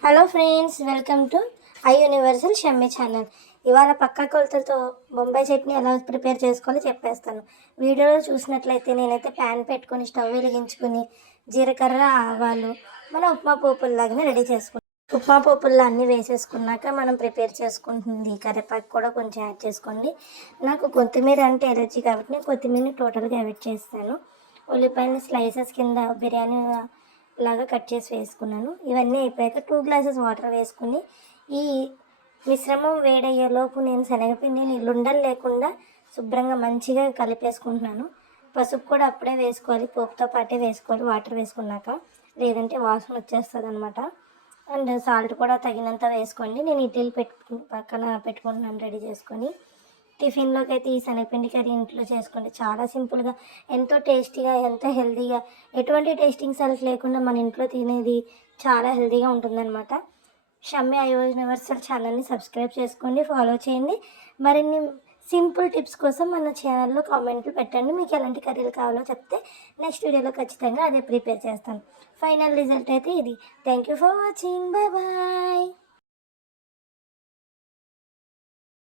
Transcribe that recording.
Hello friends, welcome to I universal Shammi channel. ఇవాళ పక్కా కొలతలతో బొంబాయి చట్నీ ఎలా ప్రిపేర్ చేసుకోవాలో చెప్పేస్తాను. వీడియోలో చూసినట్లయితే నేనైతే ప్యాన్ పెట్టుకొని స్టవ్ వెలిగించుకుని జీలకర్ర, ఆవాలు మన ఉప్మా పోపుల్లాగానే రెడీ చేసుకుంటాం. ఉప్మా పోపుల్లో అన్నీ వేసేసుకున్నాక మనం ప్రిపేర్ చేసుకుంటుంది కరివేపాకు కూడా కొంచెం యాడ్ చేసుకోండి. నాకు కొత్తిమీర అంటే ఎలర్జీ కాబట్టి నేను కొత్తిమీరని టోటల్గా అవాయిడ్ చేస్తాను. ఉల్లిపాయలు స్లైసెస్ కింద బిర్యానీ లాగా కట్ చేసి వేసుకున్నాను. ఇవన్నీ అయిపోయాక 2 గ్లాసెస్ వాటర్ వేసుకుని ఈ మిశ్రమం వేడయ్యేలోపు నేను శనగపిండిని ఉండలు లేకుండా శుభ్రంగా మంచిగా కలిపేసుకుంటున్నాను. పసుపు కూడా అప్పుడే వేసుకోవాలి, పోపుతో పాటే వేసుకోవాలి వాటర్ వేసుకున్నాక, లేదంటే వాసన వచ్చేస్తుంది అనమాట. అండ్ సాల్ట్ కూడా తగినంత వేసుకోండి. నేను ఇడ్లీలు పక్కన పెట్టుకుంటున్నాను రెడీ చేసుకొని. టిఫిన్లోకి అయితే ఈ శనగపిండి కర్రీ ఇంట్లో చేసుకోండి. చాలా సింపుల్గా, ఎంతో టేస్టీగా, ఎంతో హెల్తీగా, ఎటువంటి టేస్టింగ్ సాల్ట్ లేకుండా మన ఇంట్లో తినేది చాలా హెల్తీగా ఉంటుందన్నమాట. షమ్మి ఐ యూనివర్సల్ ఛానల్ని సబ్స్క్రైబ్ చేసుకోండి, ఫాలో చేయండి. మరిన్ని సింపుల్ టిప్స్ కోసం మన ఛానల్లో కామెంట్లు పెట్టండి. మీకు ఎలాంటి కర్రీలు కావాలో చెప్తే నెక్స్ట్ వీడియోలో ఖచ్చితంగా అదే ప్రిపేర్ చేస్తాను. ఫైనల్ రిజల్ట్ అయితే ఇది. Thank you for watching. Bye bye.